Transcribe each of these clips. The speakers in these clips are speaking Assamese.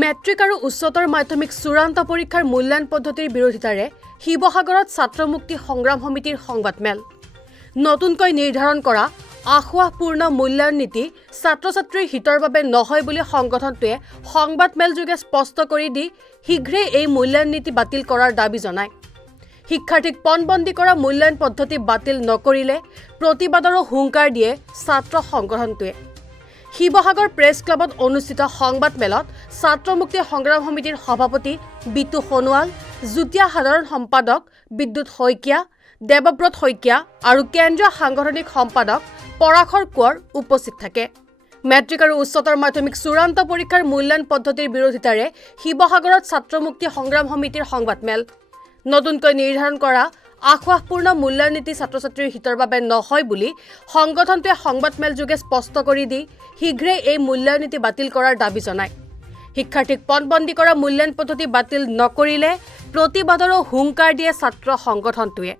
মেট্ৰিক আৰু উচ্চতৰ মাধ্যমিক চূড়ান্ত পৰীক্ষাৰ মূল্যায়ন পদ্ধতিৰ বিৰোধিতাৰে শিৱসাগৰত ছাত্ৰ মুক্তি সংগ্ৰাম সমিতিৰ সংবাদমেল। নতুনকৈ নিৰ্ধাৰণ কৰা আখুৱাহপূৰ্ণ মূল্যায়ন নীতি ছাত্ৰ-ছাত্ৰীৰ হিতৰ বাবে নহয় বুলি সংগঠনটোৱে সংবাদমেলযোগে স্পষ্ট কৰি দি শীঘ্ৰেই এই মূল্যায়ন নীতি বাতিল কৰাৰ দাবী জনায়। শিক্ষাৰ্থীক পণবন্দী কৰা মূল্যায়ন পদ্ধতি বাতিল নকৰিলে প্ৰতিবাদৰো হুংকাৰ দিয়ে ছাত্ৰ সংগঠনটোৱে। শিৱসাগৰ প্ৰেছ ক্লাবত অনুষ্ঠিত সংবাদমেলত ছাত্ৰ মুক্তি সংগ্ৰাম সমিতিৰ সভাপতি বিতু সোণোৱাল, যুটীয়া সাধাৰণ সম্পাদক বিদ্যুৎ শইকীয়া, দেৱব্ৰত শইকীয়া আৰু কেন্দ্ৰীয় সাংগঠনিক সম্পাদক পৰাশৰ কোঁৱৰ উপস্থিত থাকে। মেট্ৰিক আৰু উচ্চতৰ মাধ্যমিক চূড়ান্ত পৰীক্ষাৰ মূল্যায়ন পদ্ধতিৰ বিৰোধিতাৰে শিৱসাগৰত ছাত্ৰ মুক্তি সংগ্ৰাম সমিতিৰ সংবাদমেল। নতুনকৈ নিৰ্ধাৰণ কৰা আখুৱাহপূৰ্ণ মূল্যায়ন নীতি ছাত্ৰ-ছাত্ৰীৰ হিতৰ বাবে নহয় বুলি সংগঠনটোৱে সংবাদমেলযোগে স্পষ্ট কৰি দি শীঘ্ৰেই এই মূল্যায়ন নীতি বাতিল কৰাৰ দাবী জনায়। শিক্ষাৰ্থীক পণবন্দী কৰা মূল্যায়ন পদ্ধতি বাতিল নকৰিলে প্ৰতিবাদৰো হুংকাৰ দিয়ে ছাত্ৰ সংগঠনটোৱে।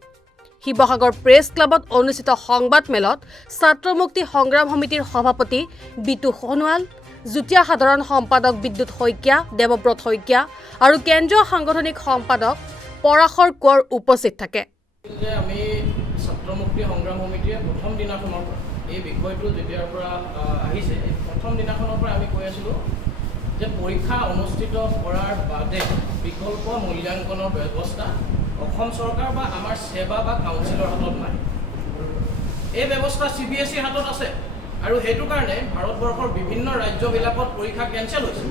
শিৱসাগৰ প্ৰেছ ক্লাবত অনুষ্ঠিত সংবাদমেলত ছাত্ৰ মুক্তি সংগ্ৰাম সমিতিৰ সভাপতি বিতু সোণোৱাল, যুটীয়া সাধাৰণ সম্পাদক বিদ্যুৎ শইকীয়া, দেৱব্ৰত শইকীয়া আৰু কেন্দ্ৰীয় সাংগঠনিক সম্পাদক পৰাশৰ কোঁৱৰ উপস্থিত থাকে। আমি ছাত্ৰ মুক্তি সংগ্ৰাম সমিতিয়ে প্ৰথম দিনাখনৰ পৰা এই বিষয়টো যেতিয়াৰ পৰা আহিছে, প্ৰথম দিনাখনৰ পৰা আমি কৈ আছিলোঁ যে পৰীক্ষা অনুষ্ঠিত কৰাৰ বাদে বিকল্প মূল্যাংকনৰ ব্যৱস্থা অসম চৰকাৰ বা আমাৰ সেৱা বা কাউন্সিলৰ হাতত নাই। এই ব্যৱস্থা CBSEৰ হাতত আছে আৰু সেইটো কাৰণে ভাৰতবৰ্ষৰ বিভিন্ন ৰাজ্যবিলাকত পৰীক্ষা কেঞ্চেল হৈছে।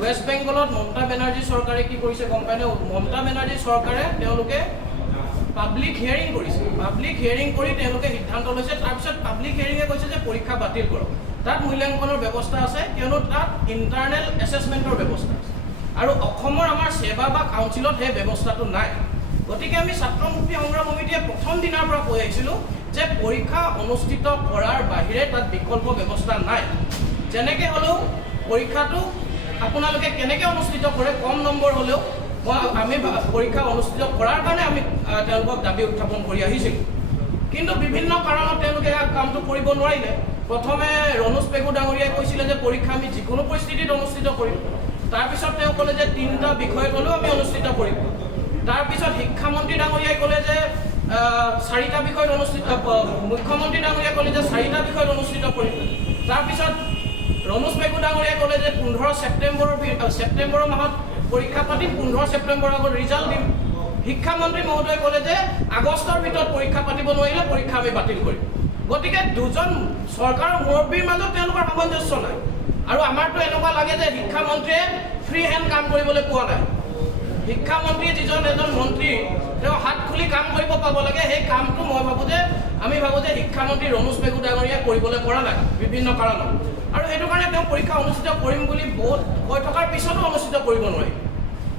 ৱেষ্ট বেংগলত মমতা বেনাৰ্জী চৰকাৰে কি কৰিছে গম পায়নে? মমতা বেনাৰ্জী চৰকাৰে তেওঁলোকে পাব্লিক হিয়াৰিং কৰিছে। পাব্লিক হিয়াৰিং কৰি তেওঁলোকে সিদ্ধান্ত লৈছে। তাৰপিছত পাব্লিক হিয়াৰিঙে কৈছে যে পৰীক্ষা বাতিল কৰক। তাত মূল্যাংকনৰ ব্যৱস্থা আছে, কিয়নো তাত ইণ্টাৰনেল এছেছমেণ্টৰ ব্যৱস্থা আছে আৰু অসমৰ আমাৰ সেৱা বা কাউন্সিলত সেই ব্যৱস্থাটো নাই। গতিকে আমি ছাত্ৰ মুক্তি সংগ্ৰাম সমিতিয়ে প্ৰথম দিনাৰ পৰা কৈ আহিছিলোঁ যে পৰীক্ষা অনুষ্ঠিত কৰাৰ বাহিৰে তাত বিকল্প ব্যৱস্থা নাই। যেনেকৈ হ'লেও পৰীক্ষাটো আপোনালোকে কেনেকৈ অনুষ্ঠিত কৰে, কম নম্বৰ হ'লেও আমি পৰীক্ষা অনুষ্ঠিত কৰাৰ কাৰণে আমি তেওঁলোকক দাবী উত্থাপন কৰি আহিছিলোঁ। কিন্তু বিভিন্ন কাৰণত তেওঁলোকে কামটো কৰিব নোৱাৰিলে। প্ৰথমে ৰণোজ পেগু ডাঙৰীয়াই কৈছিলে যে পৰীক্ষা আমি যিকোনো পৰিস্থিতিত অনুষ্ঠিত কৰিম। তাৰপিছত তেওঁ ক'লে যে 3টা বিষয়ত হ'লেও আমি অনুষ্ঠিত কৰিম। তাৰপিছত শিক্ষামন্ত্ৰী ডাঙৰীয়াই ক'লে যে 4টা বিষয়ত অনুষ্ঠিত, মুখ্যমন্ত্ৰী ডাঙৰীয়াই ক'লে যে 4টা বিষয়ত অনুষ্ঠিত কৰিম। তাৰপিছত ৰণোজ পেগু ডাঙৰীয়াই ক'লে যে 15 ছেপ্টেম্বৰৰ মাহত পৰীক্ষা পাতিম, 15 ছেপ্টেম্বৰৰ আগত ৰিজাল্ট দিম। শিক্ষামন্ত্ৰী মহোদয়ে ক'লে যে আগষ্টৰ ভিতৰত পৰীক্ষা পাতিব নোৱাৰিলে পৰীক্ষা আমি বাতিল কৰিম। গতিকে দুজন চৰকাৰৰ মুৰব্বীৰ মাজত তেওঁলোকৰ সামঞ্জস্য নাই। আৰু আমাৰতো এনেকুৱা লাগে যে শিক্ষামন্ত্ৰীয়ে ফ্ৰী হেণ্ড কাম কৰিবলৈ পোৱা নাই। শিক্ষামন্ত্ৰী এজন মন্ত্ৰী, তেওঁ হাত খুলি কাম কৰিব পাব লাগে। সেই কামটো আমি ভাবোঁ যে শিক্ষামন্ত্ৰী ৰণোজ পেগু ডাঙৰীয়াই কৰিবলৈ পৰা নাই বিভিন্ন কাৰণত। আৰু সেইটো কাৰণে তেওঁ পৰীক্ষা অনুষ্ঠিত কৰিম বুলি বহুত কৈ থকাৰ পিছতো অনুষ্ঠিত কৰিব নোৱাৰি।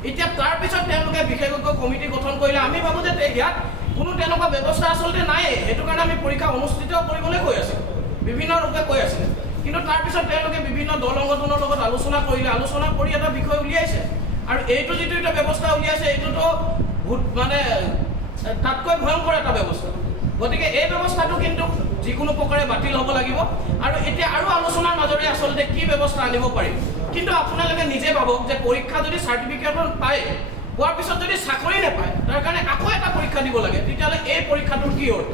এতিয়া তাৰপিছত তেওঁলোকে বিশেষজ্ঞ কমিটি গঠন কৰিলে। আমি ভাবোঁ যে ইয়াত কোনো তেনেকুৱা ব্যৱস্থা আচলতে নাই। সেইটো কাৰণে আমি পৰীক্ষা অনুষ্ঠিত কৰিবলৈ কৈ আছিলোঁ, বিভিন্ন ৰূপে কৈ আছিলে। কিন্তু তাৰপিছত তেওঁলোকে বিভিন্ন দল সংগঠনৰ লগত আলোচনা কৰিলে, আলোচনা কৰি এটা বিষয় উলিয়াইছে। আৰু এইটো যিটো এটা ব্যৱস্থা উলিয়াইছে, এইটোতো মানে তাতকৈ ভয়ংকৰ এটা ব্যৱস্থা। গতিকে এই ব্যৱস্থাটো কিন্তু যিকোনো প্ৰকাৰে বাতিল হ'ব লাগিব। আৰু এতিয়া আৰু আলোচনাৰ মাজেৰে আচলতে কি ব্যৱস্থা আনিব পাৰিম। কিন্তু আপোনালোকে নিজে ভাবক যে পৰীক্ষা যদি চাৰ্টিফিকেটখন পায়, পোৱাৰ পিছত যদি চাকৰি নাপায়, তাৰ কাৰণে আকৌ এটা পৰীক্ষা দিব লাগে, তেতিয়াহ'লে এই পৰীক্ষাটোৰ কি অৰ্থ?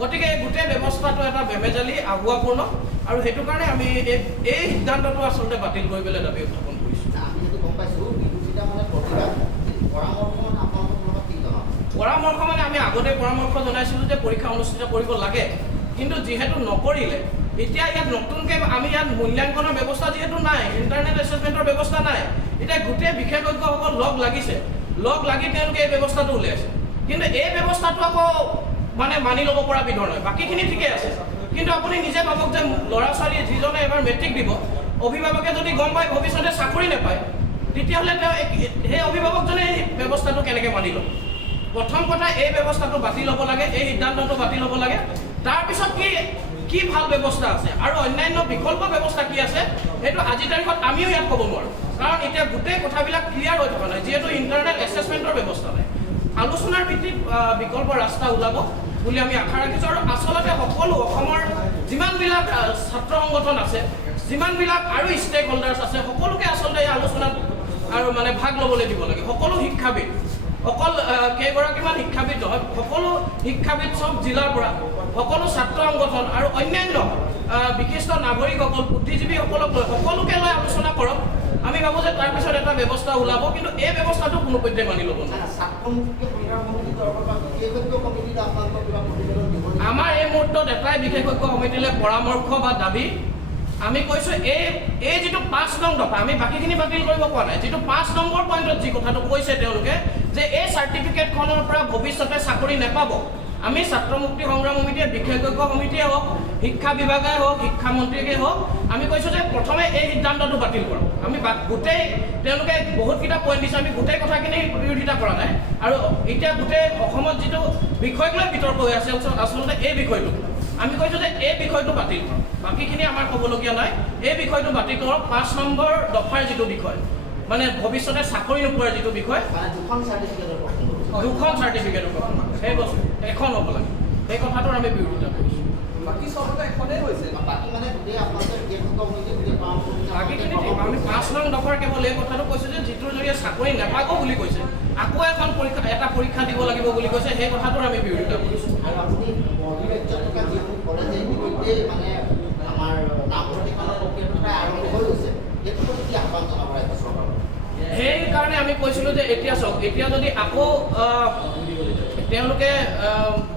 গতিকে এই গোটেই ব্যৱস্থাটো এটা বেমেজালি, আগুৱাপূৰ্ণ। আৰু সেইটো কাৰণে আমি এই সিদ্ধান্তটো আচলতে বাতিল কৰিবলৈ দাবী উত্থাপন কৰিছোঁ। পৰামৰ্শ মানে আমি আগতে পৰামৰ্শ জনাইছিলোঁ যে পৰীক্ষা অনুষ্ঠিত কৰিব লাগে, কিন্তু যিহেতু নকৰিলে, এতিয়া ইয়াত নতুনকৈ আমি ইয়াত মূল্যাংকনৰ ব্যৱস্থা যিহেতু নাই, ইণ্টাৰনেট এছেছমেণ্টৰ ব্যৱস্থা নাই, এতিয়া গোটেই বিশেষজ্ঞসকল লগ লাগি তেওঁলোকে এই ব্যৱস্থাটো উলিয়াইছে। কিন্তু এই ব্যৱস্থাটো আকৌ মানি ল'ব পৰা বিধৰ নহয়। বাকীখিনি ঠিকে আছে, কিন্তু আপুনি নিজে ভাবক যে ল'ৰা ছোৱালী যিজনে এবাৰ মেট্ৰিক দিব, অভিভাৱকে যদি গম পায় ভৱিষ্যতে চাকৰি নাপায়, তেতিয়াহ'লে তেওঁ সেই অভিভাৱকজনে এই ব্যৱস্থাটো কেনেকৈ মানি ল'ব? প্ৰথম কথা, এই ব্যৱস্থাটো বাতিল হ'ব লাগে, এই সিদ্ধান্তটো বাতিল হ'ব লাগে। তাৰপিছত কি ভাল ব্যৱস্থা আছে আৰু অন্যান্য বিকল্প ব্যৱস্থা কি আছে, সেইটো আজিৰ তাৰিখত আমিও ইয়াত ক'ব নোৱাৰোঁ। কাৰণ এতিয়া গোটেই কথাবিলাক ক্লিয়াৰ হৈ থকা নাই, যিহেতু ইণ্টাৰনেল এছেছমেণ্টৰ ব্যৱস্থা নাই। আলোচনাৰ ভিত্তিত বিকল্প ৰাস্তা ওলাব বুলি আমি আশা ৰাখিছোঁ। আৰু আচলতে সকলো অসমৰ যিমানবিলাক ছাত্ৰ সংগঠন আছে, যিমানবিলাক আৰু ষ্টেক হোল্ডাৰ্ছ আছে, সকলোকে আচলতে এই আলোচনাত আৰু মানে ভাগ ল'বলৈ দিব লাগে। সকলো শিক্ষাবিদ, অকল কেইগৰাকীমান শিক্ষাবিদ নহয়, সকলো শিক্ষাবিদ চব জিলাৰ পৰা, সকলো ছাত্ৰ সংগঠন আৰু অন্যান্য বিশিষ্ট নাগৰিকসকল, বুদ্ধিজীৱীসকলক লৈ সকলোকে লৈ আলোচনা কৰক। আমি ভাবোঁ যে তাৰপিছত এটা ব্যৱস্থা ওলাব, কিন্তু এই ব্যৱস্থাটো কোনো পধ্যে মানি ল'ব নোৱাৰে। আমাৰ এই মুহূৰ্তত এটাই বিশেষজ্ঞ সমিতিলৈ পৰামৰ্শ বা দাবী, আমি কৈছোঁ এই যিটো 5 নং দফা, আমি বাকীখিনি বাতিল কৰিব পৰা নাই, যিটো 5 নম্বৰ পইণ্টত যি কথাটো কৈছে তেওঁলোকে যে এই চাৰ্টিফিকেটখনৰ পৰা ভৱিষ্যতে চাকৰি নাপাব, আমি ছাত্ৰ মুক্তি সংগ্ৰাম সমিতিয়ে, বিশেষজ্ঞ সমিতিয়ে হওক, শিক্ষা বিভাগে হওক, শিক্ষামন্ত্ৰীকে হওক, আমি কৈছোঁ যে প্ৰথমে এই সিদ্ধান্তটো বাতিল কৰক। আমি গোটেই তেওঁলোকে বহুতকেইটা পইণ্ট দিছে, আমি গোটেই কথাখিনি বিৰোধিতা কৰা নাই। আৰু এতিয়া গোটেই অসমত যিটো বিষয়ক লৈ বিতৰ্ক হৈ আছে আচলতে এই বিষয়টো, আমি কৈছোঁ যে এই বিষয়টো বাতিল কৰক, বাকীখিনি আমাৰ ক'বলগীয়া নাই। এই বিষয়টো বাতিল কৰক। 5 নম্বৰ দফাৰ যিটো বিষয়, মানে ভৱিষ্যতে চাকৰি নোপোৱাৰ যিটো বিষয়, দুখন চাৰ্টিফিকেটৰ কথা, সেই বস্তু এখন হ'ব লাগে, সেই কথাটোৰ আমি বিৰোধিতা কৰিছোঁ। বাকী চবতে এখনেই হৈছে, বাকীখিনি আমি 5 নং দফাৰ কেৱল এই কথাটো কৈছোঁ যে যিটোৰ জৰিয়তে চাকৰি নাপাব বুলি কৈছে, আকৌ এখন এটা পৰীক্ষা দিব লাগিব বুলি কৈছে, সেই কথাটোৰ আমি বিৰোধিতা কৰিছোঁ। সেইকাৰণে আমি কৈছিলোঁ যে এতিয়া চাওক, এতিয়া যদি আকৌ তেওঁলোকে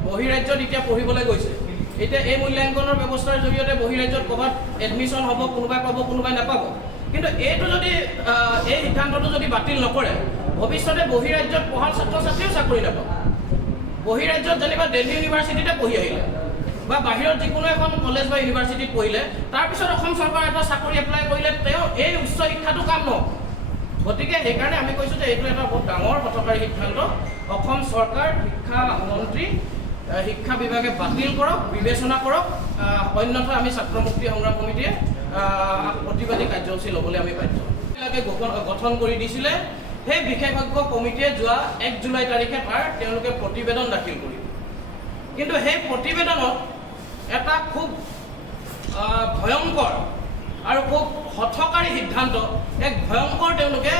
বহিৰাজ্যত এতিয়া পঢ়িবলৈ গৈছে, এতিয়া এই মূল্যাংকনৰ ব্যৱস্থাৰ জৰিয়তে বহিৰাজ্যত ক'ৰবাত এডমিশ্যন হ'ব, কোনোবাই পাব, কোনোবাই নাপাব। কিন্তু এইটো যদি এই সিদ্ধান্তটো যদি বাতিল নকৰে, ভৱিষ্যতে বহিৰাজ্যত পঢ়া ছাত্ৰ ছাত্ৰীও চাকৰি নাপাব। বহিৰাজ্যত যেনিবা দিল্লী ইউনিভাৰ্চিটিতে পঢ়ি আহিলে বা বাহিৰত যিকোনো এখন কলেজ বা ইউনিভাৰ্চিটিত পঢ়িলে, তাৰপিছত অসম চৰকাৰে এটা চাকৰি এপ্লাই কৰিলে তেওঁ এই উচ্চ শিক্ষাটো কাম নহ'ব। গতিকে সেইকাৰণে আমি কৈছোঁ যে এইটো এটা বহুত ডাঙৰ হঠকাৰী সিদ্ধান্ত। অসম চৰকাৰ, শিক্ষামন্ত্ৰী, শিক্ষা বিভাগে বাতিল কৰক, বিবেচনা কৰক, অন্যথা আমি ছাত্ৰ মুক্তি সংগ্ৰাম সমিতিয়ে প্ৰতিবাদী কাৰ্যসূচী ল'বলৈ আমি বাধ্য। গঠন কৰি দিছিলে, সেই বিশেষজ্ঞ কমিটিয়ে যোৱা 1 জুলাই তাৰিখে তেওঁলোকে প্ৰতিবেদন দাখিল কৰিব। কিন্তু সেই প্ৰতিবেদনত এটা খুব ভয়ংকৰ আৰু খুব হঠকাৰী সিদ্ধান্ত, এক ভয়ংকৰ তেওঁলোকে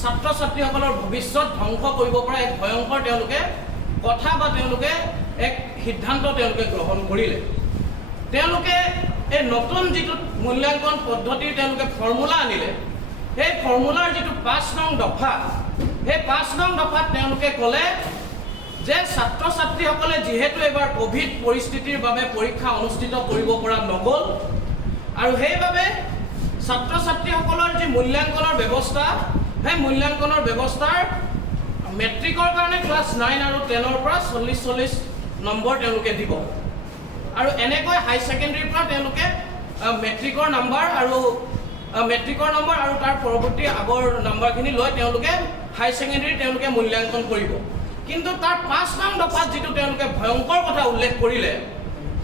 ছাত্ৰ ছাত্ৰীসকলৰ ভৱিষ্যত ধ্বংস কৰিব পৰা এক ভয়ংকৰ তেওঁলোকে কথা বা তেওঁলোকে এক সিদ্ধান্ত তেওঁলোকে গ্ৰহণ কৰিলে। তেওঁলোকে এই নতুন যিটো মূল্যাংকন পদ্ধতিৰ তেওঁলোকে ফৰ্মুলা আনিলে, সেই ফৰ্মুলাৰ যিটো 5 নং দফা, সেই 5 নং দফাত তেওঁলোকে ক'লে যে ছাত্ৰ ছাত্ৰীসকলে যিহেতু এইবাৰ ক'ভিড পৰিস্থিতিৰ বাবে পৰীক্ষা অনুষ্ঠিত কৰিব পৰা নগ'ল, আৰু সেইবাবে ছাত্ৰ ছাত্ৰীসকলৰ যি মূল্যাংকনৰ ব্যৱস্থা, সেই মূল্যাংকনৰ ব্যৱস্থাৰ মেট্ৰিকৰ কাৰণে ক্লাছ 9 আৰু 10ৰ পৰা 40 নম্বৰ তেওঁলোকে দিব, আৰু এনেকৈ হাই ছেকেণ্ডেৰীৰ পৰা তেওঁলোকে মেট্ৰিকৰ নম্বৰ আৰু তাৰ পৰৱৰ্তী আগৰ নম্বৰখিনি লৈ তেওঁলোকে হাই ছেকেণ্ডেৰী তেওঁলোকে মূল্যাংকন কৰিব। কিন্তু তাৰ 5 নং দফাত যিটো তেওঁলোকে ভয়ংকৰ কথা উল্লেখ কৰিলে,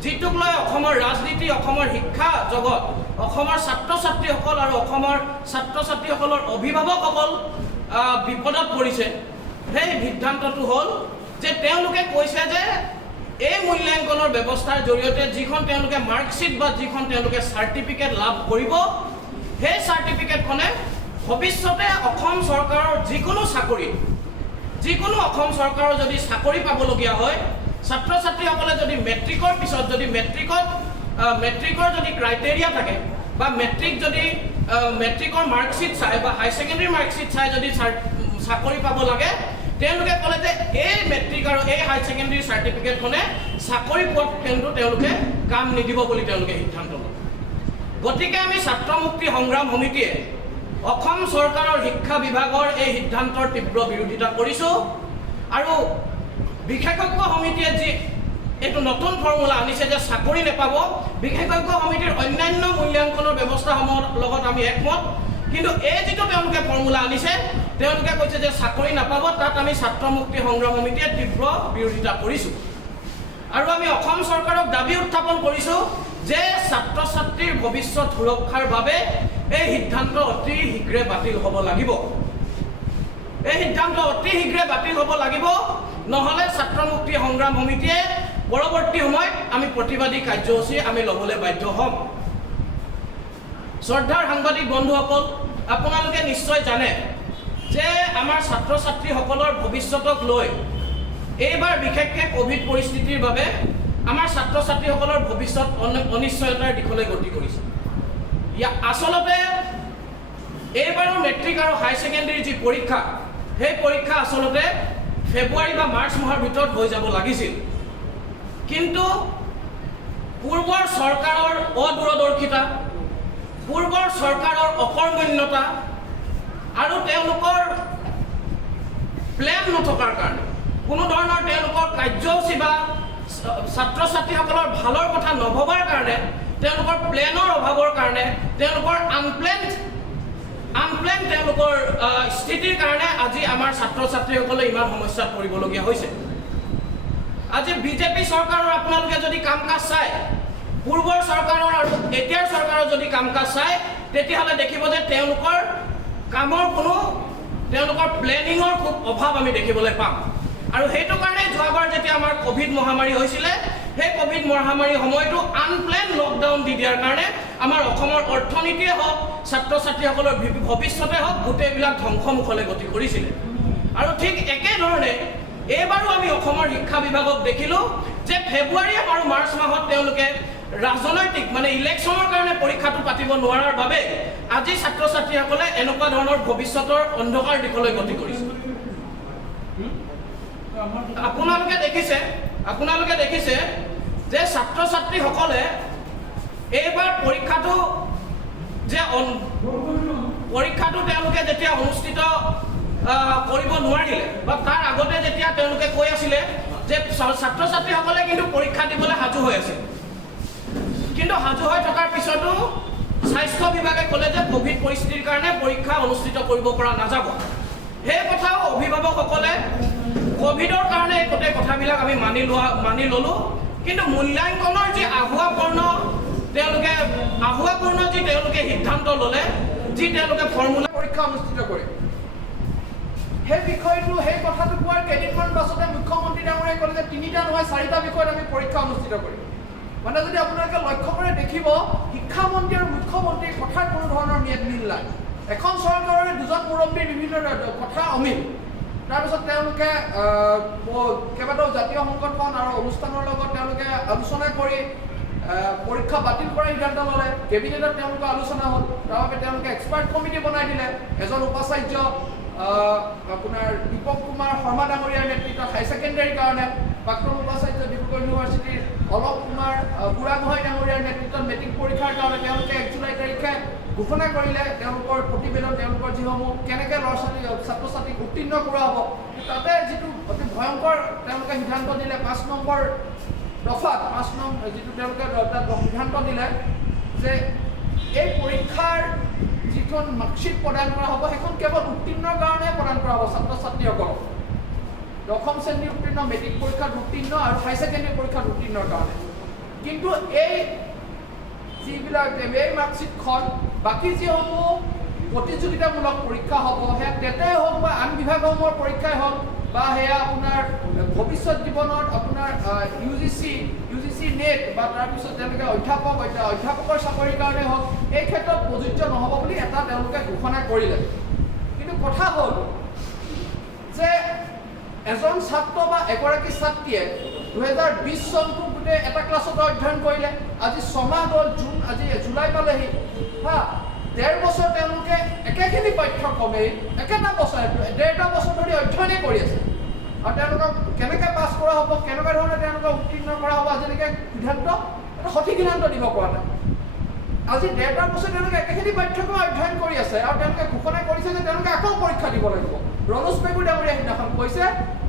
যিটোক লৈ অসমৰ ৰাজনীতি, অসমৰ শিক্ষা জগত, অসমৰ ছাত্ৰ ছাত্ৰীসকল আৰু অসমৰ ছাত্ৰ ছাত্ৰীসকলৰ অভিভাৱকসকল বিপদত পৰিছে, সেই সিদ্ধান্তটো হ'ল যে তেওঁলোকে কৈছে যে এই মূল্যাংকনৰ ব্যৱস্থাৰ জৰিয়তে যিখন তেওঁলোকে মাৰ্কশ্বিট বা যিখন তেওঁলোকে চাৰ্টিফিকেট লাভ কৰিব, সেই চাৰ্টিফিকেটখনে ভৱিষ্যতে অসম চৰকাৰৰ যিকোনো অসম চৰকাৰৰ যদি চাকৰি পাবলগীয়া হয়, ছাত্ৰ ছাত্ৰীসকলে যদি মেট্ৰিকৰ পিছত যদি মেট্ৰিকৰ যদি ক্ৰাইটেৰিয়া থাকে বা মেট্ৰিকৰ মাৰ্কশ্বিট চাই বা হাই ছেকেণ্ডেৰী মাৰ্কশ্বিট চাই যদি চাকৰি পাব লাগে, তেওঁলোকে ক'লে যে এই মেট্ৰিক আৰু এই হাই ছেকেণ্ডেৰী চাৰ্টিফিকেটখনে চাকৰি পোৱাত কিন্তু তেওঁলোকে কাম নিদিব বুলি তেওঁলোকে সিদ্ধান্ত লয়। গতিকে আমি ছাত্ৰ মুক্তি সংগ্ৰাম সমিতিয়ে অসম চৰকাৰৰ শিক্ষা বিভাগৰ এই সিদ্ধান্তৰ তীব্ৰ বিৰোধিতা কৰিছোঁ, আৰু বিশেষজ্ঞ সমিতিয়ে যি এইটো নতুন ফৰ্মুলা আনিছে যে চাকৰি নাপাব, বিশেষজ্ঞ সমিতিৰ অন্যান্য মূল্যাংকনৰ ব্যৱস্থাসমূহৰ লগত আমি একমত, কিন্তু এই যিটো তেওঁলোকে ফৰ্মুলা আনিছে, তেওঁলোকে কৈছে যে চাকৰি নাপাব, তাত আমি ছাত্ৰ মুক্তি সংগ্ৰাম সমিতিয়ে তীব্ৰ বিৰোধিতা কৰিছোঁ। আৰু আমি অসম চৰকাৰক দাবী উত্থাপন কৰিছোঁ যে ছাত্ৰ ছাত্ৰীৰ ভৱিষ্যত সুৰক্ষাৰ বাবে এই সিদ্ধান্ত অতি শীঘ্ৰে বাতিল হ'ব লাগিব। এই সিদ্ধান্ত অতি শীঘ্ৰে বাতিল হ'ব লাগিব, নহ'লে ছাত্ৰ মুক্তি সংগ্ৰাম সমিতিয়ে পৰৱৰ্তী সময়ত আমি প্ৰতিবাদী কাৰ্যসূচী আমি ল'বলৈ বাধ্য হ'ম। শ্ৰদ্ধাৰ সাংবাদিক বন্ধুসকল, আপোনালোকে নিশ্চয় জানে যে আমাৰ ছাত্ৰ ছাত্ৰীসকলৰ ভৱিষ্যতক লৈ এইবাৰ বিশেষকৈ ক'ভিড পৰিস্থিতিৰ বাবে আমাৰ ছাত্ৰ ছাত্ৰীসকলৰ ভৱিষ্যত অনিশ্চয়তাৰ দিশলৈ গতি কৰিছে। আচলতে এইবাৰৰ মেট্ৰিক আৰু হায়াৰ ছেকেণ্ডেৰীৰ যি পৰীক্ষা, সেই পৰীক্ষা আচলতে ফেব্ৰুৱাৰী বা মাৰ্চ মাহৰ ভিতৰত হৈ যাব লাগিছিল। কিন্তু পূৰ্বৰ চৰকাৰৰ অদূৰদৰ্শিতা, পূৰ্বৰ চৰকাৰৰ অকৰ্মণ্যতা আৰু তেওঁলোকৰ প্লেন নথকাৰ কাৰণে, কোনো ধৰণৰ তেওঁলোকৰ কাৰ্যসূচী বা ছাত্ৰ ছাত্ৰীসকলৰ ভালৰ কথা নভবাৰ কাৰণে, তেওঁলোকৰ প্লেনৰ অভাৱৰ কাৰণে, তেওঁলোকৰ আনপ্লেন তেওঁলোকৰ স্থিতিৰ কাৰণে আজি আমাৰ ছাত্ৰ ছাত্ৰীসকলে ইমান সমস্যাত পৰিবলগীয়া হৈছে। আজি বিজেপি চৰকাৰৰ আপোনালোকে যদি কাম কাজ চায়, পূৰ্বৰ চৰকাৰৰ আৰু এতিয়াৰ চৰকাৰৰ যদি কাম কাজ চায়, তেতিয়াহ'লে দেখিব যে তেওঁলোকৰ কামৰ তেওঁলোকৰ প্লেনিঙৰ খুব অভাৱ আমি দেখিবলৈ পাম। আৰু সেইটো কাৰণে যোৱাবাৰ যেতিয়া আমাৰ ক'ভিড মহামাৰী হৈছিলে, সেই ক'ভিড মহামাৰীৰ সময়তো আনপ্লেন লকডাউন দি দিয়াৰ কাৰণে আমাৰ অসমৰ অৰ্থনীতিয়ে হওক, ছাত্ৰ ছাত্ৰীসকলৰ ভৱিষ্যতে হওক, গোটেইবিলাক ধ্বংসমুখলৈ গতি কৰিছিলে। আৰু ঠিক একেধৰণে এইবাৰো আমি অসমৰ শিক্ষা বিভাগক দেখিলোঁ যে ফেব্ৰুৱাৰী আৰু মাৰ্চ মাহত তেওঁলোকে ৰাজনৈতিক ইলেকশ্যনৰ কাৰণে পৰীক্ষাটো পাতিব নোৱাৰাৰ বাবে আজি ছাত্ৰ ছাত্ৰীসকলে এনেকুৱা ধৰণৰ ভৱিষ্যতৰ অন্ধকাৰ দিশলৈ গতি কৰিছে। আপোনালোকে দেখিছে যে ছাত্ৰ ছাত্ৰীসকলে এইবাৰ পৰীক্ষাটো তেওঁলোকে যেতিয়া অনুষ্ঠিত কৰিব নোৱাৰিলে বা তাৰ আগতে যেতিয়া তেওঁলোকে কৈ আছিলে যে ছাত্ৰ ছাত্ৰীসকলে কিন্তু পৰীক্ষা দিবলৈ সাজু হৈ আছিল, কিন্তু সাজু হৈ থকাৰ পিছতো স্বাস্থ্য বিভাগে ক'লে যে ক'ভিড পৰিস্থিতিৰ কাৰণে পৰীক্ষা অনুষ্ঠিত কৰিব পৰা নাযাব। সেই কথাও অভিভাৱকসকলে ক'ভিডৰ কাৰণে গোটেই কথাবিলাক আমি মানি ল'লোঁ, কিন্তু মূল্যাংকনৰ যি আহুৱাপূৰ্ণ যি তেওঁলোকে সিদ্ধান্ত ল'লে, যি তেওঁলোকে ফৰ্মুলা পৰীক্ষা অনুষ্ঠিত কৰে, সেই বিষয়টো সেই কথাটো কোৱাৰ কেইদিনমান পাছতে মুখ্যমন্ত্ৰী ডাঙৰীয়াই ক'লে যে 3টা নহয় 4টা বিষয়ত আমি পৰীক্ষা অনুষ্ঠিত কৰিম। যদি আপোনালোকে লক্ষ্য কৰে দেখিব, শিক্ষামন্ত্ৰী আৰু মুখ্যমন্ত্ৰীৰ কথাৰ কোনো ধৰণৰ মিল নাই। এখন চৰকাৰৰে দুজন মুৰব্বীৰ বিভিন্ন কথা অমিল। তাৰপিছত তেওঁলোকে কেইবাটাও জাতীয় সংগঠন আৰু অনুষ্ঠানৰ লগত তেওঁলোকে আলোচনা কৰি পৰীক্ষা বাতিল কৰাৰ সিদ্ধান্ত ল'লে। কেবিনেটত তেওঁলোকৰ আলোচনা হ'ল, তাৰ বাবে তেওঁলোকে এক্সপাৰ্ট কমিটি বনাই দিলে। এজন উপাচাৰ্য আপোনাৰ দীপক কুমাৰ শৰ্মা ডাঙৰীয়াৰ নেতৃত্বত হাই ছেকেণ্ডেৰীৰ কাৰণে, প্ৰাক্তন উপাচাৰ্য ডিব্ৰুগড় ইউনিভাৰ্চিটিৰ অলক কুমাৰ বুঢ়াগোহাঁই ডাঙৰীয়াৰ নেতৃত্বত মেট্ৰিক পৰীক্ষাৰ কাৰণে তেওঁলোকে 1 জুলাই তাৰিখে ঘোষণা কৰিলে তেওঁলোকৰ প্ৰতিবেদন, তেওঁলোকৰ যিসমূহ কেনেকৈ ছাত্ৰ ছাত্ৰীক উত্তীৰ্ণ কৰা হ'ব। তাতে যিটো অতি ভয়ংকৰ তেওঁলোকে সিদ্ধান্ত দিলে, 5 নম্বৰ দফাত যিটো তেওঁলোকে তাত সিদ্ধান্ত দিলে যে এই পৰীক্ষাৰ যিখন মাৰ্কশ্বিট প্ৰদান কৰা হ'ব, সেইখন কেৱল উত্তীৰ্ণৰ কাৰণে প্ৰদান কৰা হ'ব ছাত্ৰ ছাত্ৰীসকলক। 10ম শ্ৰেণীৰ উত্তীৰ্ণ, মেট্ৰিক পৰীক্ষাত উত্তীৰ্ণ আৰু হাই ছেকেণ্ডেৰী পৰীক্ষাত উত্তীৰ্ণৰ কাৰণে। কিন্তু এই মাৰ্কশ্বিটখন বাকী যিসমূহ প্ৰতিযোগিতামূলক পৰীক্ষা হ'ব, সেয়া টেটেই হওক বা আন বিভাগসমূহৰ পৰীক্ষাই হওক বা সেয়া আপোনাৰ ভৱিষ্যত জীৱনত আপোনাৰ UGC নেট বা তাৰপিছত তেওঁলোকে অধ্যাপকৰ চাকৰিৰ কাৰণে হওক, এই ক্ষেত্ৰত প্ৰযোজ্য নহ'ব বুলি এটা তেওঁলোকে ঘোষণা কৰিলে। কিন্তু কথা হ'ল যে এজন ছাত্ৰ বা এগৰাকী ছাত্ৰীয়ে 2020 চনটো গোটেই এটা ক্লাছতে অধ্যয়ন কৰিলে, আজি 6 মাহ হ'ল, আজি জুলাই পালেহি, 1.5 বছৰ তেওঁলোকে একেখিনি পাঠ্যক্ৰমেই একেটা বছৰ 1.5টা বছৰ ধৰি অধ্যয়নে কৰি আছে। আৰু তেওঁলোকক কেনেকৈ পাছ কৰা হ'ব, কেনেকুৱা ধৰণে তেওঁলোকক উত্তীৰ্ণ কৰা হ'ব, আজিলৈকে এটা সঠিক সিদ্ধান্ত দিব পৰা নাই। আজি 1.5টা বছৰ তেওঁলোকে একেখিনি পাঠ্যক্ৰম অধ্যয়ন কৰি আছে আৰু তেওঁলোকে ঘোষণা কৰিছে যে তেওঁলোকে আকৌ পৰীক্ষা দিব লাগিব। ৰনোজ পেগু ডাঙৰীয়াই সিদিনাখন কৈছে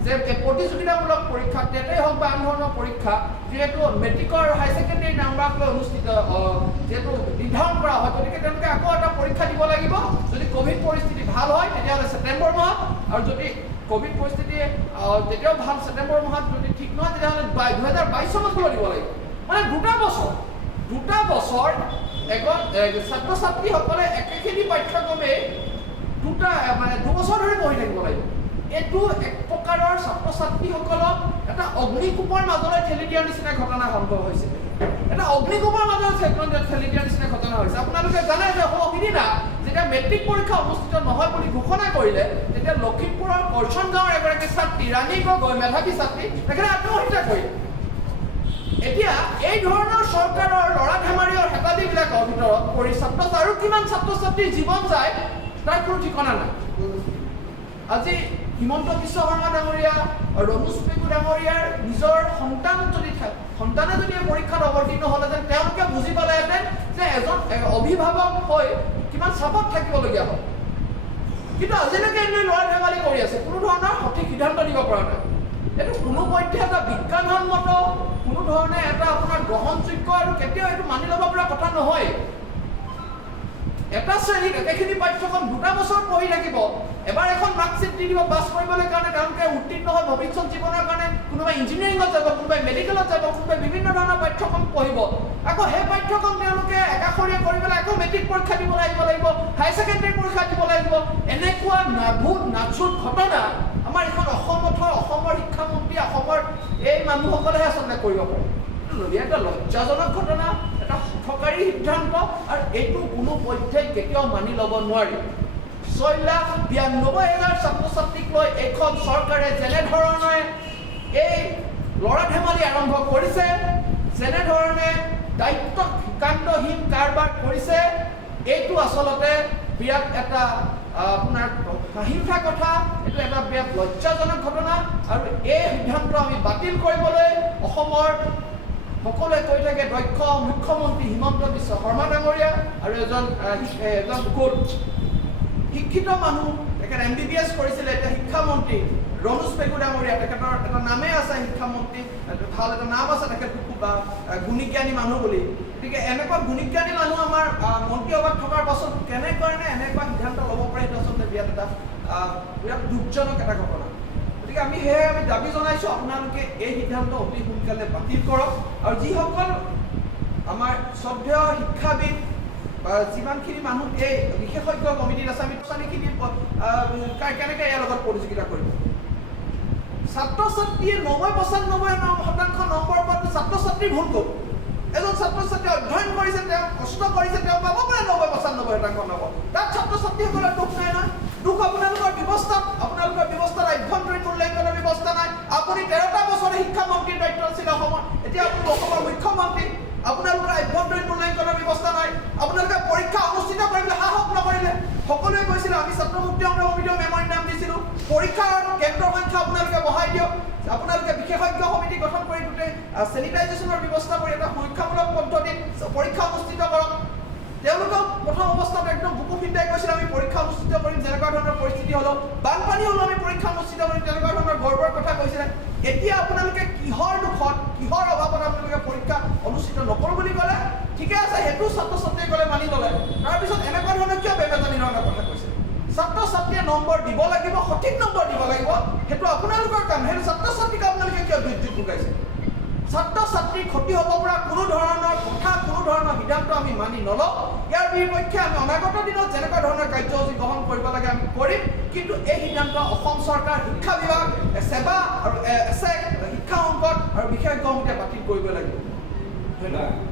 যে প্ৰতিযোগিতামূলক পৰীক্ষা টেটেই হওক বা আন ধৰণৰ পৰীক্ষা যিহেতু মেট্ৰিকৰ আৰু হাই ছেকেণ্ডেৰী নাম্বাৰক লৈ অনুষ্ঠিত যিহেতু নিৰ্ধাৰণ কৰা হয়, গতিকে তেওঁলোকে আকৌ এটা পৰীক্ষা দিব লাগিব। যদি ক'ভিড পৰিস্থিতি ভাল হয় তেতিয়াহ'লে ছেপ্টেম্বৰ মাহত, আৰু যদি ক'ভিড পৰিস্থিতি তেতিয়াও ভাল ছেপ্টেম্বৰ মাহত, যদি ঠিক নহয় তেতিয়াহ'লে 2022 চনত দিব লাগিব। 2টা বছৰ ছাত্ৰ ছাত্ৰীসকলে একেখিনি পাঠ্যক্ৰমে 2 বছৰ ধৰি পঢ়ি থাকিব লাগিব। এইটো এক প্ৰকাৰৰ ছাত্ৰ ছাত্ৰীসকলক এটা অগ্নিকোপৰ মাজলৈ ঠেলি দিয়াৰ নিচিনা ঘটনা সম্ভৱ হৈছে। এটা অগ্নিকোপৰ মাজলৈ ঠেলি দিয়াৰ নিচিনা ঘটনা হৈছে। আপোনালোকে জানে যে সিদিনা যেতিয়া মেট্ৰিক পৰীক্ষা অনুষ্ঠিত নহয় বুলি ঘোষণা কৰিলে, তেতিয়া লখিমপুৰৰ কৰচন গাঁৱৰ এগৰাকী ছাত্ৰী ৰাণী গগৈ, মেধাৱী ছাত্ৰী, তেখেতে আত্মহত্যা কৰিলে। এতিয়া এই ধৰণৰ চৰকাৰৰ লৰা ধেমালি আৰু হেতালিবিলাকৰ ভিতৰত পৰি আৰু কিমান ছাত্ৰ ছাত্ৰীৰ জীৱন যায় তাৰ কোনো ঠিকনা নাই। আজি হিমন্ত বিশ্ব শৰ্মা ডাঙৰীয়া, ৰমেশ পেগু ডাঙৰীয়াৰ নিজৰ সন্তানে যদি এই পৰীক্ষাত অৱতীৰ্ণ হ'লেহেঁতেন, তেওঁলোকে বুজি পালেহেঁতেন যে এজন অভিভাৱক হৈ কিমান চাপত থাকিবলগীয়া হয়। কিন্তু আজিলৈকে এনেই লৰা ধেমালি কৰি আছে, কোনো ধৰণৰ সঠিক সিদ্ধান্ত দিব পৰা নাই। এইটো কোনোপধ্যে এটা বিজ্ঞানসন্মত, কোনো ধৰণে এটা আপোনাৰ গ্ৰহণযোগ্য আৰু কেতিয়াও এইটো মানি ল'ব পৰা কথা নহয়। এটা শ্ৰেণীত একেখিনি পাঠ্যক্ৰম 2 বছৰ পঢ়ি থাকিব, এবাৰ এখন মাৰ্কশ্বিট দি দিব পাছ কৰিবলৈ কাৰণে, তেওঁলোকে উত্তীৰ্ণ হৈ ভৱিষ্যত জীৱনৰ কাৰণে কোনোবাই ইঞ্জিনিয়াৰিঙত যাব, কোনোবাই মেডিকেলত যাব, কোনোবাই বিভিন্ন ধৰণৰ পাঠ্যক্ৰম পঢ়িব। আকৌ সেই পাঠ্যক্ৰম তেওঁলোকে একাষৰীয়া কৰি পেলাই আকৌ মেট্ৰিক পৰীক্ষা দিব লাগিব, হায়াৰ ছেকেণ্ডেৰী পৰীক্ষা দিব লাগিব। এনেকুৱা নাচুত ঘটনা আমাৰ এখন অসমৰ শিক্ষামন্ত্ৰী, অসমৰ এই মানুহসকলেহে আচলতে কৰিব পাৰে। এটা লজ্জাজনক ঘটনা, এটা হঠকাৰী সিদ্ধান্ত, আৰু এইটো কোনো পধ্যেই কেতিয়াও মানি ল'ব নোৱাৰি। 6,92,000 ছাত্ৰ ছাত্ৰীক লৈ এইখন চৰকাৰে যেনেধৰণে এই লৰা ধেমালি আৰম্ভ কৰিছে, যেনেধৰণে দায়িত্বকাণ্ডহীন কাৰবাৰ কৰিছে, এইটো আচলতে বিৰাট এটা আপোনাৰ হাঁহিউঠা কথা। এইটো এটা বিৰাট লজ্জাজনক ঘটনা, আৰু এই সিদ্ধান্ত আমি বাতিল কৰিবলৈ অসমৰ সকলোৱে কৈ থাকে দক্ষ মুখ্যমন্ত্ৰী হিমন্ত বিশ্ব শৰ্মা ডাঙৰীয়া আৰু এজন শিক্ষিত মানুহ, তেখেত MBBS কৰিছিলে, এতিয়া শিক্ষামন্ত্ৰী ৰমেশ পেগু ডাঙৰীয়া, তেখেতৰ এটা নামেই আছে শিক্ষামন্ত্ৰী, ভাল এটা নাম আছে, তেখেত গুণীজ্ঞানী মানুহ বুলি। গতিকে এনেকুৱা গুণীজ্ঞানী মানুহ আমাৰ মন্ত্ৰী সভাত থকাৰ পাছত কেনেধৰণে এনেকুৱা সিদ্ধান্ত ল'ব পাৰে, সেইটো আচলতে বিৰাট দুখজনক এটা ঘটনা। গতিকে আমি দাবী জনাইছোঁ, আপোনালোকে এই সিদ্ধান্ত অতি সোনকালে বাতিল কৰক, আৰু যিসকল আমাৰ শ্ৰদ্ধেয় শিক্ষাবিদ বা যিমানখিনি মানুহ এই বিশেষজ্ঞ কমিটিত আছে, আমি ছোৱালীখিনি কেনেকৈ ইয়াৰ লগত প্ৰতিযোগিতা কৰিব। ছাত্ৰ ছাত্ৰীয়ে 90-95% নম্বৰ পোৱাটো ছাত্ৰ ছাত্ৰীৰ ভুল ক'ত? এজন ছাত্ৰ ছাত্ৰীয়ে অধ্যয়ন কৰিছে, তেওঁ কষ্ট কৰিছে, তেওঁ পাব পাৰে 90-95% নম্বৰ। তাত ছাত্ৰ ছাত্ৰীসকলৰ দুখ নাই নহয়, দুখ আপোনালোকৰ ব্যৱস্থাত আভ্যন্তৰীণ মূল্যাংকনৰ ব্যৱস্থা নাই। আপুনি 13টা বছৰে শিক্ষামন্ত্ৰীৰ দায়িত্ব আছিল অসমৰ, এতিয়া আপুনি অসমৰ মুখ্যমন্ত্ৰী, আপোনালোকৰ আভ্যন্তৰীণ মূল্যাংকনৰ ব্যৱস্থা নাই। আপোনালোকে পৰীক্ষা অনুষ্ঠিত কৰিবলৈ সাহস নকৰিলে। সকলোৱে কৈছিলে আমি ছাত্ৰ মুক্তি সংগ্ৰাম সমিতিৰ মেমৰি নাম দিছিলোঁ, পৰীক্ষাৰ কেন্দ্ৰৰ সংখ্যা আপোনালোকে বঢ়াই দিয়ক, আপোনালোকে বিশেষজ্ঞ সমিতি গঠন কৰি গোটেই চেনিটাইজেশ্যনৰ ব্যৱস্থা কৰি এটা সুৰক্ষামূলক পদ্ধতিত পৰীক্ষা অনুষ্ঠিত কৰক। তেওঁলোকক প্ৰথম অৱস্থাত একদম বুকু ফিন্দাই কৈছিল আমি পৰীক্ষা অনুষ্ঠিত কৰিম, যেনেকুৱা ধৰণৰ পৰিস্থিতি হ'লেও, বানপানী হ'লেও আমি পৰীক্ষা অনুষ্ঠিত কৰিম, তেনেকুৱা ধৰণৰ গৰ্বৰ কথা কৈছিলে। এতিয়া আপোনালোকে কিহৰ দুখত, কিহৰ অভাৱত আপোনালোকে পৰীক্ষা অনুষ্ঠিত নকৰোঁ বুলি ক'লে? ঠিকে আছে, সেইটো ছাত্ৰ ছাত্ৰীসকলে মানি ল'লে, তাৰপিছত এনেকুৱা ধৰণৰ কিয় বেমেজানি ধৰণৰ কথা কৈছে? ছাত্ৰ ছাত্ৰীয়ে নম্বৰ দিব লাগিব, সঠিক নম্বৰ দিব লাগিব, সেইটো আপোনালোকৰ কাম। সেইটো ছাত্ৰ ছাত্ৰীক আপোনালোকে কিয় দুৰ্যোগ ভোগাইছে? ছাত্ৰ ছাত্ৰীৰ ক্ষতি হ'ব পৰা কোনো ধৰণৰ কথা, কোনো ধৰণৰ সিদ্ধান্ত আমি মানি নলওঁ। ইয়াৰ বিপক্ষে আমি অনাগত দিনত যেনেকুৱা ধৰণৰ কাৰ্যসূচী গ্ৰহণ কৰিব লাগে আমি কৰিম, কিন্তু এই সিদ্ধান্ত অসম চৰকাৰ, শিক্ষা বিভাগ, সেৱা আৰু শিক্ষা সংকট আৰু বিশেষজ্ঞ সমিতিয়ে বাতিল কৰিব লাগিব। ধন্যবাদ।